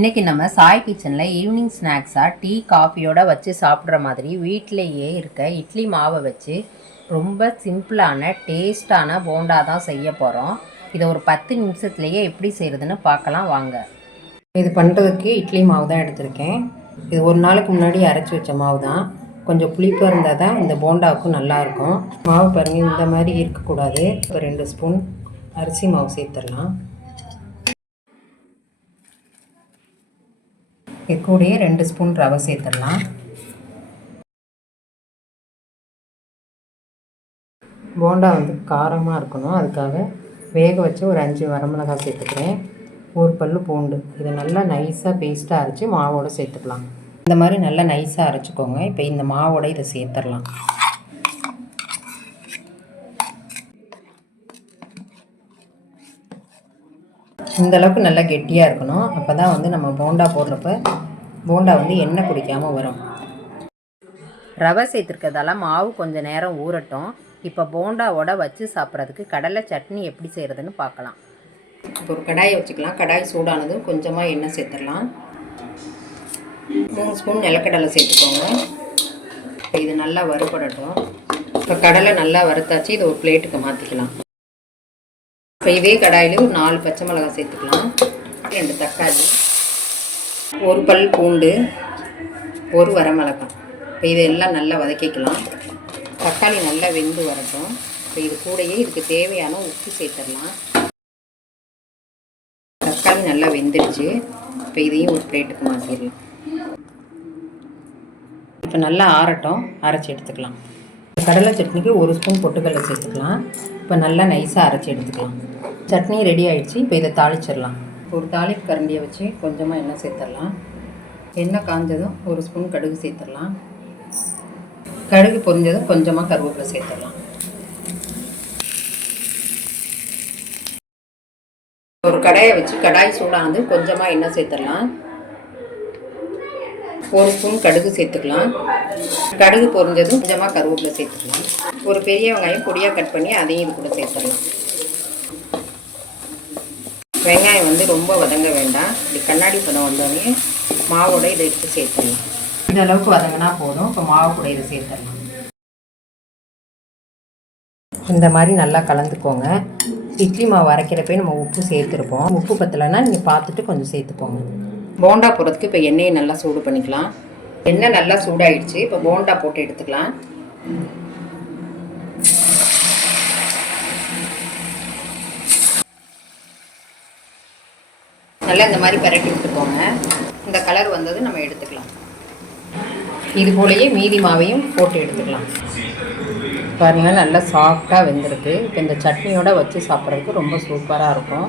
இன்றைக்கி நம்ம சாய் கிச்சனில் ஈவினிங் ஸ்நாக்ஸாக டீ காஃபியோட வச்சு சாப்பிட்ற மாதிரி வீட்டிலேயே இருக்க இட்லி மாவை வச்சு ரொம்ப சிம்பிளான டேஸ்டான போண்டா தான் செய்ய போகிறோம் இதை ஒரு பத்து நிமிஷத்துலேயே எப்படி செய்கிறதுன்னு பார்க்கலாம் வாங்க. இது பண்ணுறதுக்கு இட்லி மாவு தான் எடுத்திருக்கேன். இது ஒரு நாளுக்கு முன்னாடி அரைச்சி வச்ச மாவு தான். கொஞ்சம் புளிப்பாக இருந்தால் தான் இந்த போண்டாவுக்கும் நல்லாயிருக்கும் மாவு பாருங்கள் இந்த மாதிரி இருக்கக்கூடாது. இப்போ ரெண்டு ஸ்பூன் அரிசி மாவு சேர்த்துடலாம். கூடயே ரெண்டு ஸ்பூன் ரவை சேர்த்துடலாம். போண்டா வந்து காரமாக இருக்கணும். அதுக்காக வேக வச்சு ஒரு அஞ்சு வரமிளகாய் சேர்த்துக்கிறேன். ஒரு பல்லு பூண்டு. இதை நல்லா நைஸாக பேஸ்ட்டாக அரைச்சி மாவோட சேர்த்துக்கலாம். இந்த மாதிரி நல்லா நைஸாக அரைச்சிக்கோங்க. இப்போ இந்த மாவோட இதை சேர்த்துடலாம். இந்த அளவுக்கு நல்லா கெட்டியாக இருக்கணும். அப்போ தான் வந்து நம்ம போண்டா போடுறப்ப போண்டா வந்து எண்ணெய் குடிக்காமல் வரும். ரவை சேர்த்துருக்கிறதால மாவு கொஞ்சம் நேரம் ஊறட்டும். இப்போ போண்டாவோட வச்சு சாப்பிட்றதுக்கு கடலை சட்னி எப்படி செய்கிறதுன்னு பார்க்கலாம். இப்போ ஒரு கடாயை வச்சுக்கலாம். கடாய் சூடானதும் கொஞ்சமாக எண்ணெய் சேர்த்துடலாம். மூணு ஸ்பூன் நிலக்கடலை சேர்த்துக்கோங்க. இப்போ இது நல்லா வறுபடட்டும். இப்போ கடலை நல்லா வறுத்தாச்சு. இதை ஒரு பிளேட்டுக்கு மாற்றிக்கலாம் இப்போ இதே கடாயில் ஒரு நாலு பச்சை மிளகாய் சேர்த்துக்கலாம். ரெண்டு தக்காளி ஒரு பல் பூண்டு ஒரு வரமிளகாய் இப்போ இதெல்லாம் நல்லா வதக்கிக்கலாம். தக்காளி நல்லா வெந்து வரட்டும். இப்போ இது கூடயே இதுக்கு தேவையான உப்பு சேர்த்துடலாம். தக்காளி நல்லா வெந்துடுச்சு இப்போ இதையும் ஒரு பிளேட்டுக்கு மாற்றிடலாம் இப்போ நல்லா ஆறட்டும். அரைச்சி எடுத்துக்கலாம். கடலை சட்னிக்கு ஒரு ஸ்பூன் பொட்டுக்கடலை சேர்த்துக்கலாம். இப்போ நல்லா நைஸாக அரைச்சி எடுத்துக்கலாம். சட்னி ரெடி ஆகிடுச்சு இப்போ இதை தாளிச்சிடலாம். ஒரு தாளிப்பு கரண்டியை வச்சு கொஞ்சமாக எண்ணெய் சேர்த்துடலாம். எண்ணெய் காஞ்சதும் ஒரு ஸ்பூன் கடுகு சேர்த்துடலாம். கடுகு பொரிஞ்சதும் கொஞ்சமாக கருவேப்பிலை சேர்த்துடலாம். ஒரு கடாயை வச்சு கடாய் சூடாக வந்து கொஞ்சமாக எண்ணெய் சேர்த்துடலாம். ஒரு ஸ்பூன் கடுகு சேர்த்துக்கலாம். கடுகு பொறிஞ்சதும் கொஞ்சமாக கருவேப்பிலை சேர்த்துக்கலாம். ஒரு பெரிய வெங்காயம் பொடியாக கட் பண்ணி அதையும் இது கூட சேர்த்துடலாம் வெங்காயம் வந்து ரொம்ப வதங்க வேண்டாம். இப்படி கண்ணாடி பதம் வந்தோடனே மாவோட இதை எடுத்து சேர்த்துடலாம் இந்த அளவுக்கு வதங்கினா போதும். இப்போ மாவு கூட இதை சேர்த்துடலாம். இந்த மாதிரி நல்லா கலந்துக்கோங்க. இட்லி மாவு அரைக்கிறப்பே நம்ம உப்பு சேர்த்துருப்போம். உப்பு பத்தலைன்னா நீங்கள் பார்த்துட்டு கொஞ்சம் சேர்த்துக்கோங்க. போண்டா போடுறதுக்கு இப்போ எண்ணெயை நல்லா சூடு பண்ணிக்கலாம். எண்ணெய் நல்லா சூடாயிடுச்சு. இப்போ போண்டா போட்டு எடுத்துக்கலாம். நல்லா இந்த மாதிரி பரட்டி விட்டுக்கோங்க இந்த கலர் வந்தது நம்ம எடுத்துக்கலாம். இது போலயே மீதி மாவையும் போட்டு எடுத்துக்கலாம். பாருங்கள் நல்லா சாஃப்டாக வெந்திருக்கு. இப்போ இந்த சட்னியோட வச்சு சாப்பிட்றதுக்கு ரொம்ப சூப்பராக இருக்கும்.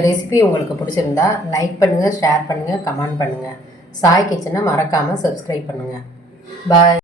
ரெசிபி உங்களுக்கு பிடிச்சிருந்தா லைக் பண்ணுங்கள் ஷேர் பண்ணுங்கள் கமெண்ட் பண்ணுங்கள் சாய் கிச்சனை மறக்காமல் சப்ஸ்கிரைப் பண்ணுங்கள் பாய்